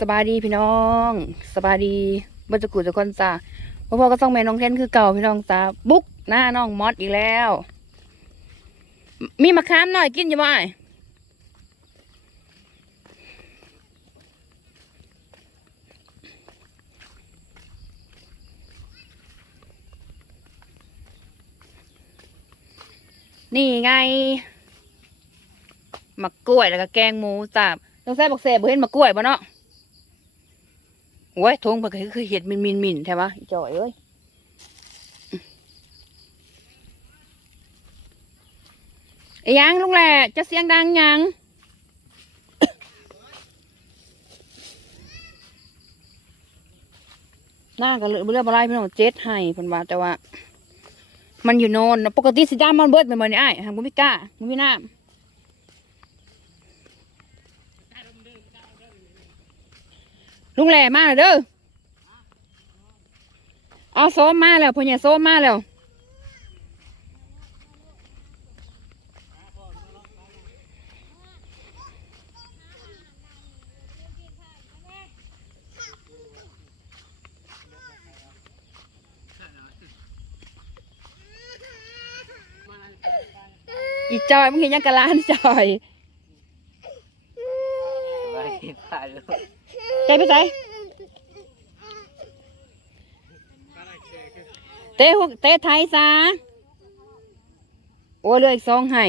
สบายดีพี่น้องสบายดีบัจกุทุกคนจ้าพ่อพ่อก็ต้องแม่น้องเทนคือเก่าพี่น้องจ้าบุ๊กหน้าน้องมอดอีกแล้ว มีมะขามหน่อยกินอยังไงนี่ไงมะกล้วยแล้วก็แกงหมูจ้าต้องใส่บักเสบบ่เห็นมะกล้วยบ่เนาะ โอ้ยทงเพิ่นก็คือเห็ดมินมินมินใช่ปะอีจ่อยเอ้ยยังลุงแหล่จะเสียงดังยังหน้าก็เลือเลือบอะไรพี่น้องเจ็ดให้เพิ่นว่าแต่ว่า มันอยู่โนนปกติสีดำมันเบิดไปหมดนี่อ้ายทางบุมิก้าบุมิน้ำ ลุงแหล่มาแล้วเด้อเอาโซมมาแล้วพ่อใหญ่โซมมาแล้วอีจอยมึงเห็นยังกะลานจอย ไว้ผ่านลูก ใจไปใส่เตะหัวเตะไทยซะโอ้ยเหลืออีกสองให้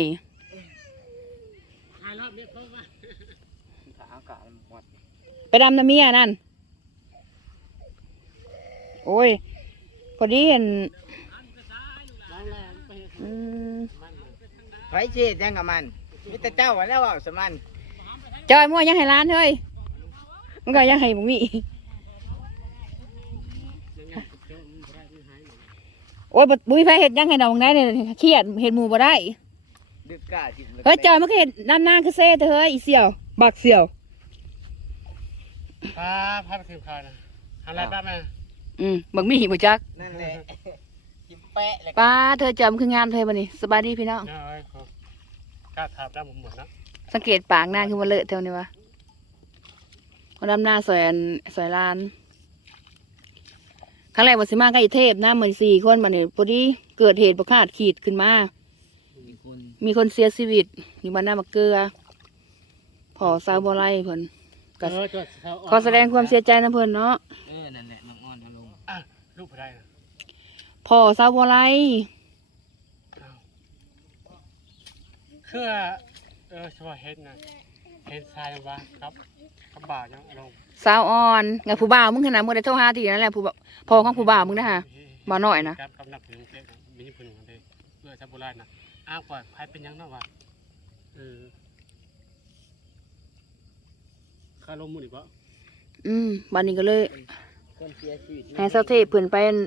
ขาอากาศมันหมดไปดำน้ำเมียนั่น โอ้ย พอดีเห็นอืมไว้เช็ดยังกับมันมิตรเจ้าวันแล้วเอาสมันจอยมั่วยังให้ร้านเฮ้ย มันก็ยังให้บุมีโอ้ยบ่บุมีไฟเห็ดยังให้ดอกได้เนี่ยเครียดเห็ดหมูบ่ได้ดึกกาจิบเฮ้ยจอยมันก็เห็ดด้านหน้าคือเซ่เธอเฮ้ยอีเสี่ยว บักเสี่ยวพาพาไปทีมข่าวนะอะไรป้าแม่อืมบักมีหิบ่จักนั่นแหละจิ้มแปะเลยป้าเธอจำคืองามเธอบันี่สบายดีพี่น้องเนาะเอ้ยเขากล้าถามได้ผมหมดนะสังเกตปากหน้าคือมันเลอะเท่านี้วะ วันดำหน้าสวยอันสวยลาน ครั้งแรกวันสิมาใกล้เทพนะเหมือนสี่คนมาเนี่ยพอดีเกิดเหตุประคาดขีดขึ้นมา มีคนมีคนเสียชีวิตอยู่บ้านหน้าบักเกลือพอสาวบัวไล่เพิ่นก็เออจะเาขอแสดงความเสียใจนะเพิ่นเนาะเออนั่นแหละน้องอ้อนอารมณ์อะลูกผู้ใดนะพอสาวบัวไล่อ้าวคือเออสวัสดีเห็นนะ เห็นทรายยังวะครับคำบ่าวยังลงสาวอ่อนกับผู้บ่าวมึงขนาดมึงได้โทรหาทีนั่นแหละผู้บ่าวพอของผู้บ่าวมึงนะฮะบ่าวน้อยนะครับกำนับถึงเทพมีญี่ปุ่นคนเดียวเพื่อชาวโบราณนะอ้าวก่อนใครเป็นยังเนาะวะเออข้าลงมือดีกว่าอืมบัดนี้ก็เลยคนเสียชีวิตให้เซาเทพเพิ่นไปอั่น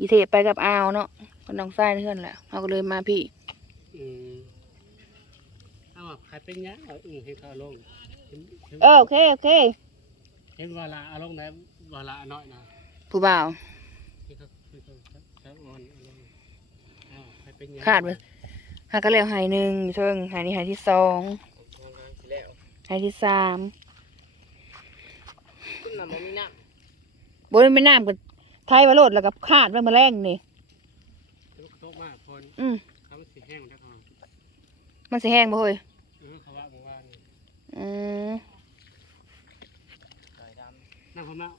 อีเทพไปกับอาวเนาะคนน้องชายเพื่อนแหละเขาก็เลยมาพี่ อืม อ้าวใครเป็นยังเอออืมเห็นเขาลงเห็นเห็นเออโอเคโอเคเห็นเวลาอารมณ์ไหนเวลาน้อยนะผู้บ่าวที่เขาที่เขาจะอ่อนอารมณ์อ้าวใครเป็นยังขาดไปหาก็แล้วหายหนึ่งเชิงหายนี่หายที่สองแล้วหายที่สามคุณน่ะบ่มีน้บนไม่น้ำกับไทยมาโลดแล้วก็ขาดไว้มาแรงนี่ลูกโตมากคนอืมเขามันสีแห้งนะครับมันสิแห้งบ่เฮ้ย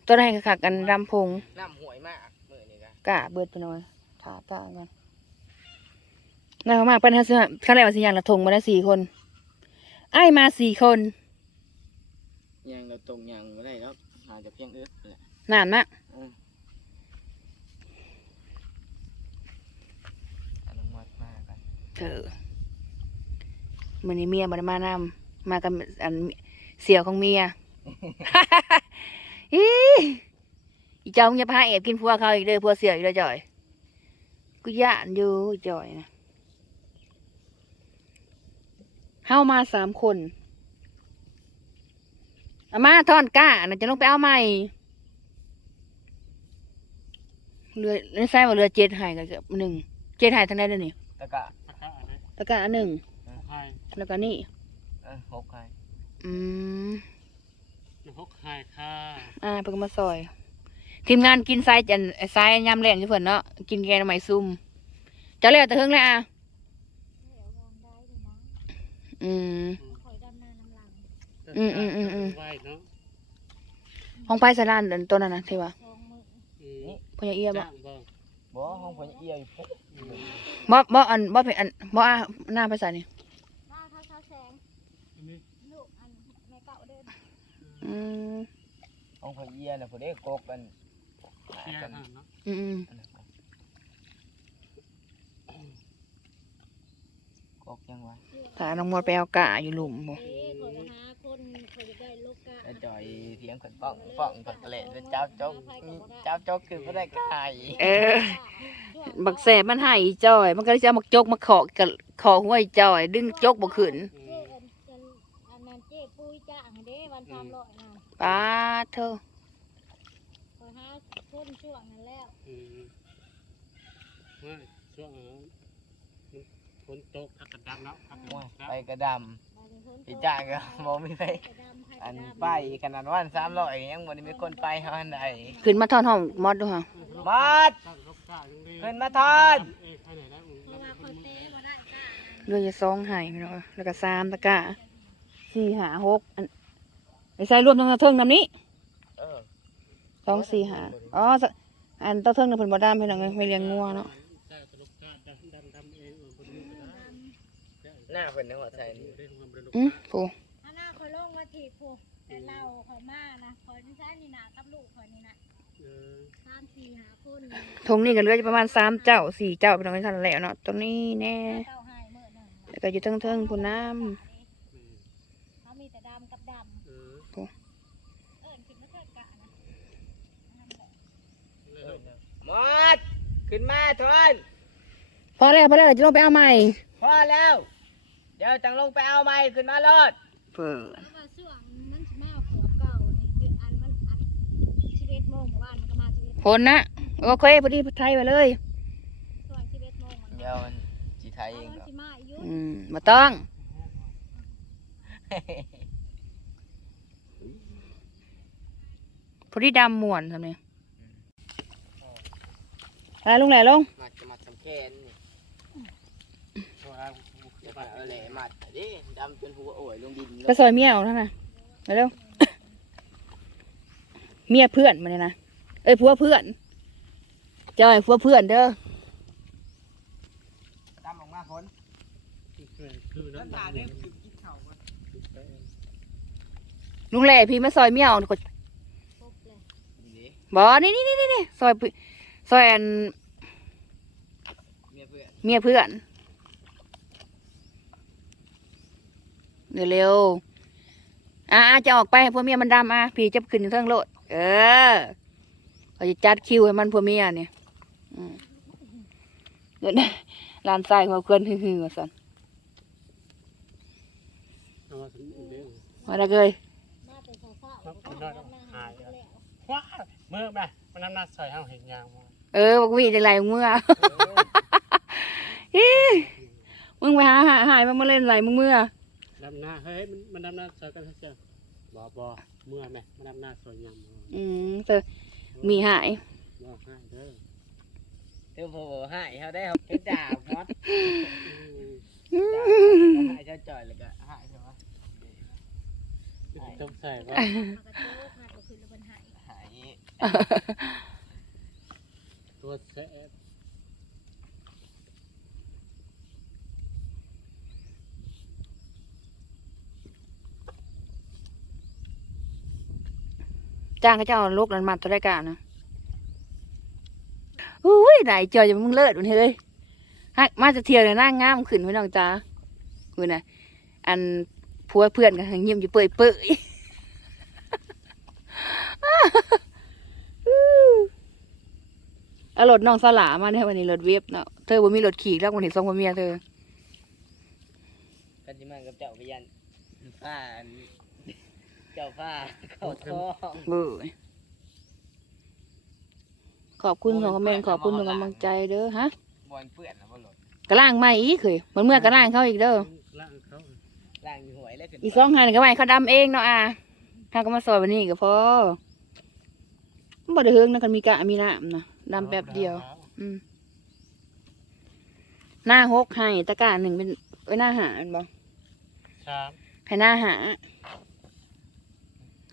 ตัวไหนก็ขักกันรำพงำน้ำห่วยมากมื้อนี้ก็กะเบิดไปหน่อยถาตากันน่ามากเป็นฮัสขั้นแรกว่าสิอย่างละทงมาได้สี่คนไอ้ายมาสี่คนยังเราตรงยังบ่ได้แล้วหาจะเพียงเอื้อแหละนานนะอนุมัติมากกันเออมันนี้เมียมันมานำ มากับอันเสี่ยวของเมียอีอีเจ้ามึงอย่าพาแอบกินพัวเขาอีกเด้อพัวเสี่ยวอีกเด้อจ่อย กูย่านอยู่จ่อยนะเฮามาสามคนเอามาทอนก้าน่ะจะลงไปเอาใหม่เรือในไส้ว่าเรือเจ็ดหายกันเกือบหนึ่งเจ็ดหายทั้งนั้นเลยนี่ตะกะตะกร้าอะไรตะกร้าอันหนึ่งหายแล้วก็นี่เออ หกใครอืมหกหายอ่าเพิ่นก็มาซอย ทีมงานกินทรายจันทรายยามแรงอยู่เพิ่นเนาะกินแกงหน่อไม้ซุ่มเจะแล้วแต่เฮิงแล้วอะเดี๋ยวลองได้เลยนะอืมคอยดำนาน้ำหลังอืมอืมอืมอืมไว้เนาะห้องไปสลานอันต้นนั้นน่ะที่ว่าสองมืออืมพญาเอียบ่จ้างบ่บ่ห้องเพิ่นเอียอยู่ปุ๊บอืมบ่บ่อันบ่เป็นอันบ่อะหน้าภาษานี่ หน้าเขาเช้าแสง อันนี้ ลูกอันแม่เก่าเดิน อืมห้องเพิ่นเอียน่ะเพิ่นได้กกกันเสียกันทางเนาะอืมอืมกกยังวะถ้าน้องมดไปเอากะอยู่หลุมบ่เอ๊ะคอยไปหาคนคอยจะได้ลูกกะแล้วจอยเถียงเพิ่นป้องป้องเพิ่นก็เล่นแล้วจับจกจับจกคือบ่ได้ไก่เออ บักแสบมันให้อีจ้อย มันก็เลยจะเอามักจกมาเคาะกับเคาะหัวอีจ้อย ดึงจกบ่ขึ้นอืเจ๊มอันอันอันนั้น เจ๊ปุ้ยจ้าอันเด้วันสามร้อยนะป้าดเธอคอยหาคนช่วงนั้นแล้วอืมว่าช่วงนั้นมันฝนตกพักกระดำเนาะพักกระโอ้ยดำไปกระดำบางคนพี่จ้างก็บ่มีไปไปดำให้อันไปดำไปขนาดวัน300ยังบ่ได้มีคนไปเฮาอันใดขึ้นมาทอนห้องมอดดูค่ะมอดตั้งรบกล้าจังเลยขึ้นมาทอน เอ้ยไปไหนแล้วอืมเพราะว่าคอยเต้บ่ได้กะเรือจะซองให้พี่น้องแล้วก็สามตะกร้า สี่หาหกอันไอ้ใส่รวมทั้งกระเทิงน้ำนี้เออสองสี่หาอ๋อสะอันเต้าเทิงน่ะเพิ่นบ่ดามพี่น้องเอ้ยไม่เลี้ยงงัวเนาะใช่ตลกกล้าดำดำดำเองเออคนนี้ก็ได้หน้าเพิ่นนึกว่าใส่นี่ได้ความเป็นลูกอืมกาโอ้ถ้าหน้าคอยลงมาถีบผู้แต่เราคอยมานะคอยที่ใช้นี่นะกับลูกคอยนี่นะเออสามสี่หาคนทงนี้ก็เหลือจะประมาณสามเจ้าสี่เจ้าพี่น้องไม่ทันแล้วเนาะตรงนี้แน่เก้าให้เมื่อหนึ่งแล้วก็อยู่เทิงๆพุ่นน้อืม เขามีแต่ดำกับด เออำเอิญกินไม่เคยกะนะ เลยลูก มอด ขึ้นมาทอนำพอแล้วพอแล้วเดี๋ยวจะลงไปเอาใหม่พอแล้ว เดี๋ยวจังลงไปเอาไม้ขึ้นมาโลดเปิดเพราะว่าช่วงมันสิมาเอาผัวเก่านี่คืออันมันอันชีวิตโมงหมู่บ้านมันก็มาชีวิตผลนะโอเคพอดีไทยไปเลยช่วงชีวิตโมงมันเดี๋ยวมันจีไทยเอาเองมันครับสิมาอายุอืมมาต้องพอดีดำม่วนทำเนี่ย ไปลุงแหล่ลงมัดจะมัดสำแขนนี่เพราะว่าจะมาเอาแหล่มัดดิดำจนหัวโอยลงดินไปซอยเมียเอาท่านน่ะไปเร็วเมียเพื่อนมาเนี่ยนะเอ้ยผัวเพื่อนจอยผัวเพื่อนเด้อดำออกมาผลคือน้ำตาเนี่ยคือกินข้าวก่อนลุงแหล่พี่มาซอยเมียเอากดปุ๊บเลยนี่บอนี่นี่นี่นี่นี่ซอยพี่ ซอยอันเมียเพื่อนเมียเพื่อนเร็วๆอ่าจะออกไปให้พวกเมียมันดำอะพี่จะขึ้นอยู่เทิงโลดเออเขาจะจัดคิวให้มันพวกเมียเนี่ยอืมเดี๋ยวนะลานทรายหัวเคลื่อนหือๆว่าสันเอามาถึงเรื่องมาได้เลยมาแต่เช้าๆครับก็น้อยดำนาหายหาอะแล้วว้าเมื่อไหร่มันน้ำหน้าใส่ห้าเห็นยางมา เออบอกวีจะไรเมื่อฮิมึงไปหาหาหายมามาเล่นไรมึงเมื่อดำหน้าเฮ้ยมันมันดำหน้าใส่กันเสียบ่บ่เมื่อไหมมันดำหน้าใส่ยางมาอืมเจอมีหายบ่ให้เด้อเดี๋ยวผมบอกให้เขาได้เขาเฮ็ดด่ามอดอืมด่าให้เจ้าจ่อยเลยก็ให้ใช่ไหมจงใส่ว่ามากระโจกหาก็คือระเบิดหายหาย ตัวแสบจ้างเขาเจ้าลูกนันมาตัวได้กานะอุ้ยไหนจอยจะมึงเลิศวันเฮ้ยฮักมาจะเที่ยวเลยนั่งงามขึ้นพี่น้องจ้าคุณน่ะ อันผัวเพื่อนกันยิ้มอยู่เปื่อยเปื่อย เอารถน้องสลามาเนี่ยวันนี้รถเวฟเนาะเธอบ่มีรถขี่แล้ววันนี้สองพ่อเมียเธอกันจิมันกับเจ้าพยันผ้าอันเจ้าผ้าเขาทองเบื่อขอบคุณของคอมเมนต์ขอบคุณของกำลังใจเด้อฮะบอลเปื้อนนะบอลหลดกระล่างไม่อีกเคยมันเมื่อกระล่างเขาอีกเด้อล่างเขาล่างอยู่หวยแล้วขึ้นอีกสองหันก็ไม่เขาดำเองเนาะอะข้าก็มาซอยวันนี้ก็พอมันบ่ได้เฮิงนะกันมีกะมีน้ำนะ ดำแป๊บเดียว อืมหน้าหกให้ตะกร้าหนึ่งเป็นไว้หน้าหาแม่นบ่สามให้หน้าหา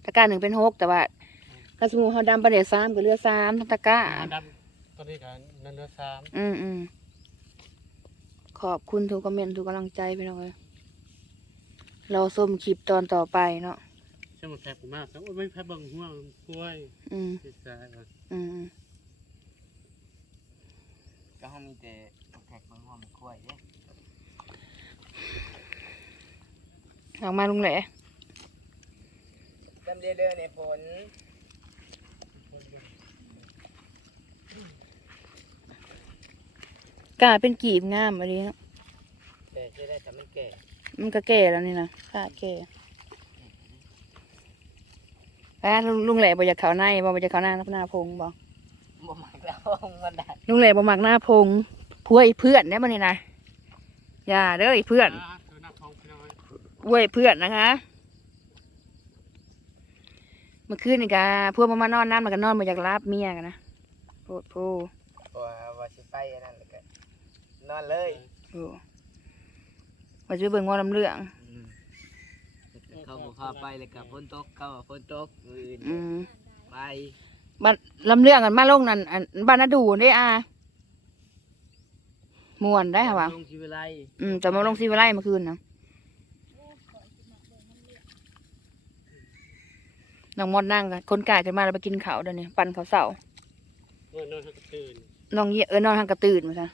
ตะกร้าหนึ่งเป็นหกแต่ว่าถ้าสมมุติเขาดำประเดี๋ยวสามก็เหลือสามทั้งตะกร้าอันดำตัวนี้กันนั่นเนื้อสามอืมอืมขอบคุณทุกคอมเมนต์ทุกกำลังใจไปหน่อยเราส้มคลิปตอนต่อไปเนาะ ใช่หมดแทบมากครับโอ้ยไม่แพ้เบังห่วงกล้วยอืม ติดสายว่ะ อืมอืม ก็ห้องมีแต่แขกมันห้องมันกล้วยเนี่ยออกมาลุงแหละจำเดือนในผลกาเป็นกีบงามอันนี้เนาะแต่จะได้ทำมันแก่มันก็แก่แล้วนี่นะกาแก่อ่าลุงลุงแหละบ่อยากเขาในบ่บ่อยากเขาหน้าหน้าพงบ่บ่ มักแล้วมันได้ลุงแหละบ่มักหน้าพงพวยเพื่อนได้บ่นี่นะอย่าเด้อไอ้เพื่อนอ่าตัวหน้าท้องพี่น้อยอวยเพื่อนนะคะเมื่อคืนนี่กะพวกมันมานอนน้ำมันก็นอนมาจากรับเมียกันนะโพดโพว่าว่าสิไปอันนั่นแล้วก็นอนเลยโอ้มาช่วยเบิ่งว่าลำเรื่องเขาบอกพาไปเลยกับฝนตกเขาว่าฝนตกมืออื่นอืมไป บัดลำเรื่องกันมาลงนั่นอันบ้านนาดูได้อาม่วนได้ค่ะวะลงชีวิไลอืมจะมาลงซีวิไลเมื่อคืนนะน้องมดนั่งกันคนกายขึ้นมาแล้วไปกินข้าวเดี๋ยวนี้ปั่นข้าวเสาเมื่อนอนให้กระตื่นน้องเยี่ยเออนอนทางกระตื่นมาซะ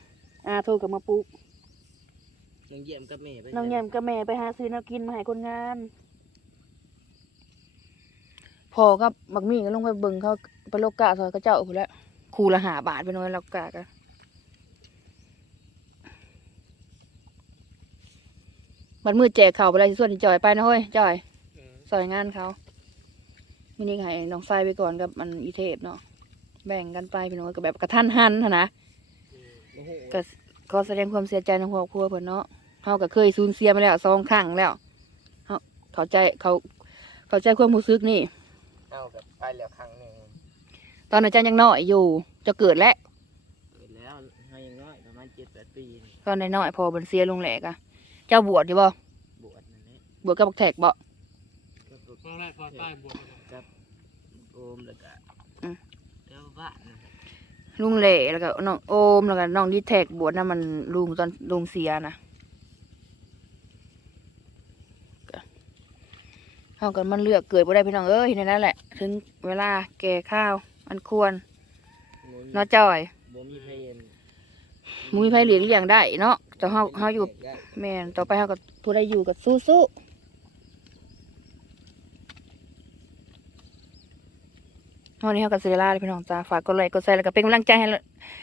อาโทรกลับมาปลุ๊กน้องเยี่ยมกับแม่ไปน้องแยมกับแม่ไปหาซื้อแนวกินมาให้คนงาน พอกับบักมี่ก็ลงไปเบิ่งเขาไปโลกกะซอยเขาเจ้าพู้นแหล้วคูละหาบาทไปหน้อยโลกกะกันบัดมือแจกเขาวไปเลยส่วนที่จอยไปนะเฮ้ยจอยเออซอยงานเขามินี่ให้น้องทรายไปก่อนกับมันอีเทพเนาะแบ่งกันไปพี่น้องก็แบบกระทันหันหั้นนะเออโอ้โหก็ขอแสดงความเสียใจในครอบครัวเพิ่นเนาะเฮาก็เคยสูญเสียมาแล้วสองครั้งแล้วเฮาเข้าใจเขาเข้าใจความรู้สึกนี่ เอากับไปแล้วครั้งหนึ่งตอนนั้นเจ้ายังน้อยอยู่เจะเกิดแล้วเกิดแล้วให้ยังน้อยประมาณเจ็ดแปดปีนี่ตอนน้อยๆพอบันเสียลงแหลกอะเจ้าบวชอยู่บ่บวชนั่นแหละบวชกับบักแทกบ่ก็บวชพอแรกพอใต้บวกกันโอมแล้วก็อืมเจ้าบ้านนั่นแหละลุงเหลแล้วก็น้องโอมแล้วก็น้องดีแทกบวชน่ะมันลุงตอนลุงเสียนะก็ เฮากันมันเลือกเกิดบ่ได้พี่น้องเอ้ยในนั้นแหละ ถึงเวลาแก่ข้าวอันควรบ่มีเนาะจ้อยบ่มีเพลนมุ้ยไผเลี้ยงเลี้ยงได้เนาะแต่เฮาเฮาอยู่ได้แม่นต่อไปเฮาก็ผู้ใดอยู่ก็สู้ๆวันนี้เฮาก็สิได้ลาเลยพี่น้องจ้าฝากกดไลค์กดแชร์แล้วก็เป็นกำลังใจให้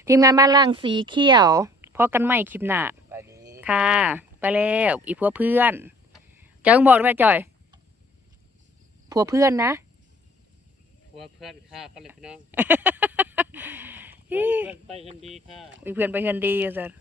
ทีมงานบ้านล่างสีเขียวพอกันใหม่คลิปหน้าไปดีค่ะ ไปแล้ว อีพัวเพื่อนเจ้าต้องบอกด้วยแม่จอย ผัวเพื่อนนะหัวเพื่อนฆ่ากันเลยพี่น้อง เพื่อนไปกันดีค่ะ มีเพื่อนไปเฮือนดีสัน